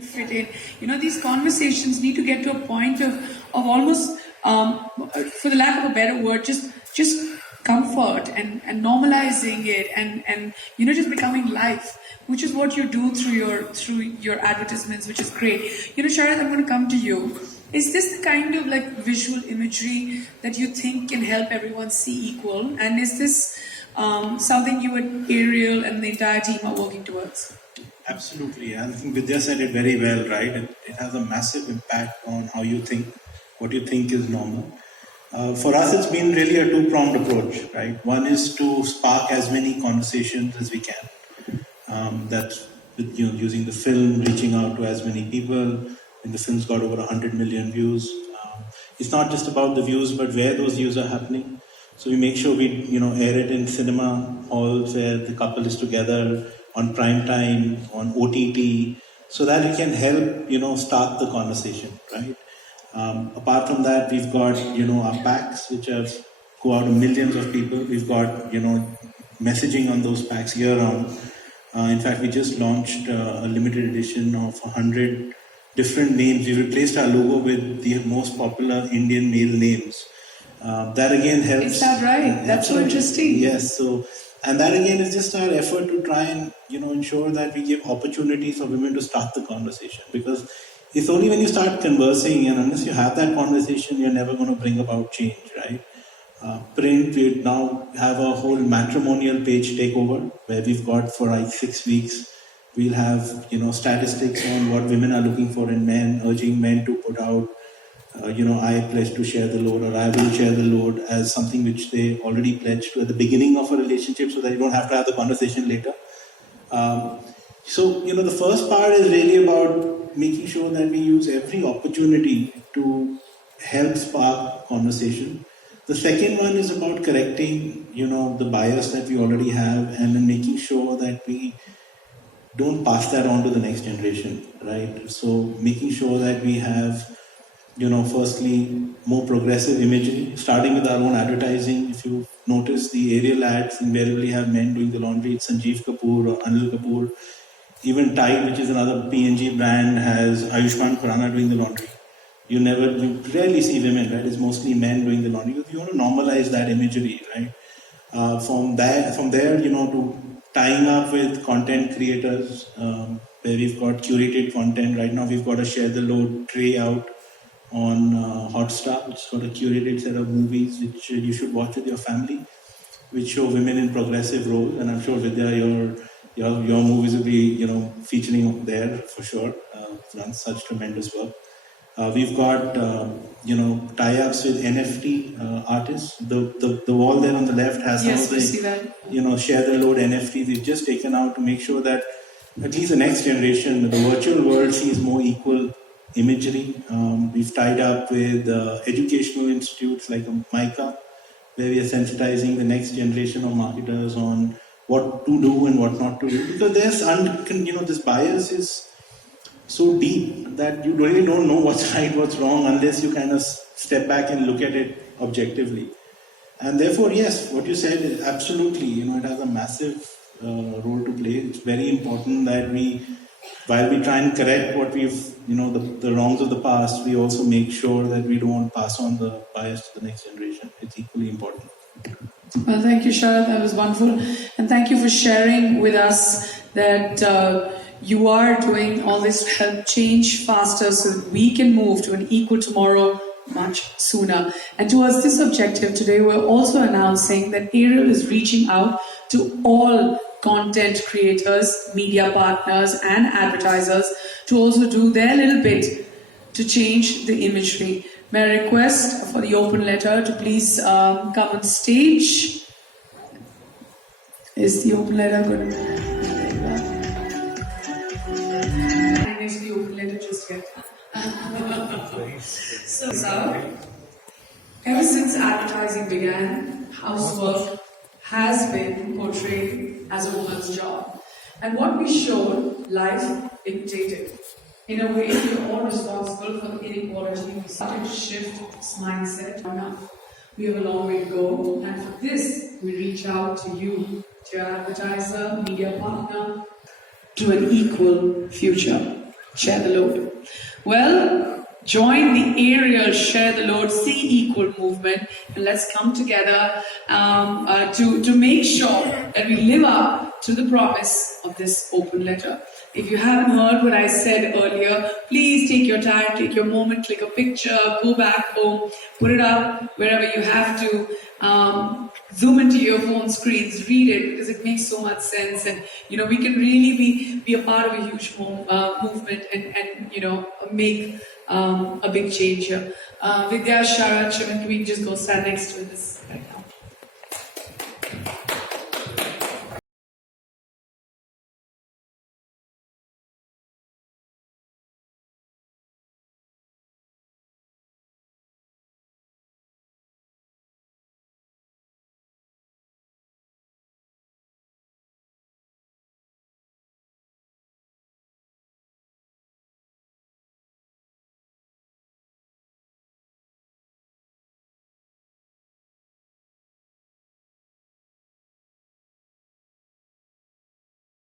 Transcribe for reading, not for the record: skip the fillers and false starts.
fit in. These conversations need to get to a point of almost, for the lack of a better word, just comfort and normalizing it and just becoming life, which is what you do through your advertisements, which is great. Sharad, I'm going to come to you. Is this the kind of like visual imagery that you think can help everyone see equal? And is this something you and ARIEL and the entire team are working towards? Absolutely. I think Vidya said it very well, right? It has a massive impact on how you think, what you think is normal. For us, it's been really a two-pronged approach, right? One is to spark as many conversations as we can. That's with, using the film, reaching out to as many people. And the film's got over 100 million views. It's not just about the views, but where those views are happening. So we make sure we, air it in cinema halls where the couple is together, on prime time, on OTT, so that it can help, start the conversation, right? Apart from that, we've got, our packs, which go out to millions of people. We've got, messaging on those packs year round. In fact, we just launched a limited edition of 100 different names. We replaced our logo with the most popular Indian male names. That again helps. Is that right? That's so interesting. Yes. So, and that again is just our effort to try and ensure that we give opportunities for women to start the conversation, because it's only when you start conversing, and unless you have that conversation, you're never going to bring about change, right? Print, we now have a whole matrimonial page takeover where we've got for like 6 weeks. We'll have statistics on what women are looking for in men, urging men to put out I pledge to share the load, or I will share the load, as something which they already pledged to at the beginning of a relationship, so that you don't have to have the conversation later. So the first part is really about making sure that we use every opportunity to help spark conversation. The second one is about correcting, the bias that we already have, and then making sure that we don't pass that on to the next generation, right? So making sure that we have firstly, more progressive imagery, starting with our own advertising. If you notice, the ARIEL ads invariably have men doing the laundry. It's Sanjeev Kapoor or Anil Kapoor. Even Tide, which is another PNG brand, has Ayushmann Khurrana doing the laundry. You rarely see women, right? It's mostly men doing the laundry. You want to normalize that imagery, right? From there, to tying up with content creators, where we've got curated content. Right now, we've got a Share the Load tray out on Hotstar, which is got a curated set of movies which you should watch with your family, which show women in progressive roles. And I'm sure Vidya, your movies will be featuring there for sure. Done such tremendous work. We've got tie-ups with NFT artists. The wall there on the left has some of the Share the Load NFTs we've just taken out to make sure that at least the next generation, the virtual world, sees more equal imagery. We've tied up with educational institutes like MICA, where we are sensitizing the next generation of marketers on what to do and what not to do. Because this bias is so deep that you really don't know what's right, what's wrong, unless you kind of step back and look at it objectively. And therefore, yes, what you said is absolutely, it has a massive role to play. It's very important that while we try and correct what we've, the wrongs of the past, we also make sure that we don't pass on the bias to the next generation. It's equally important. Well, thank you, Sharad. That was wonderful. And thank you for sharing with us that you are doing all this to help change faster so that we can move to an equal tomorrow much sooner. And towards this objective today, we're also announcing that ARIEL is reaching out to all content creators, media partners and advertisers to also do their little bit to change the imagery. May I request for the open letter to please come on stage. Is the open letter good? Is the open letter just yet? So, ever since advertising began, housework has been portrayed as a woman's job. And what we showed, life dictated. In a way, we're all responsible for the inequality. We started to shift this mindset. We have a long way to go. And for this, we reach out to you, to your advertiser, media partner, to an equal future. Share the load. Well, join the ARIEL Share the Load See Equal movement, and let's come together to make sure that we live up to the promise of this open letter. If you haven't heard what I said earlier, please take your time, take your moment, click a picture, go back home, put it up wherever you have to. Zoom into your phone screens, read it, because it makes so much sense, and we can really be a part of a huge movement and make a big change here. Vidya, Sharat, Shivan, can we just go stand next to this?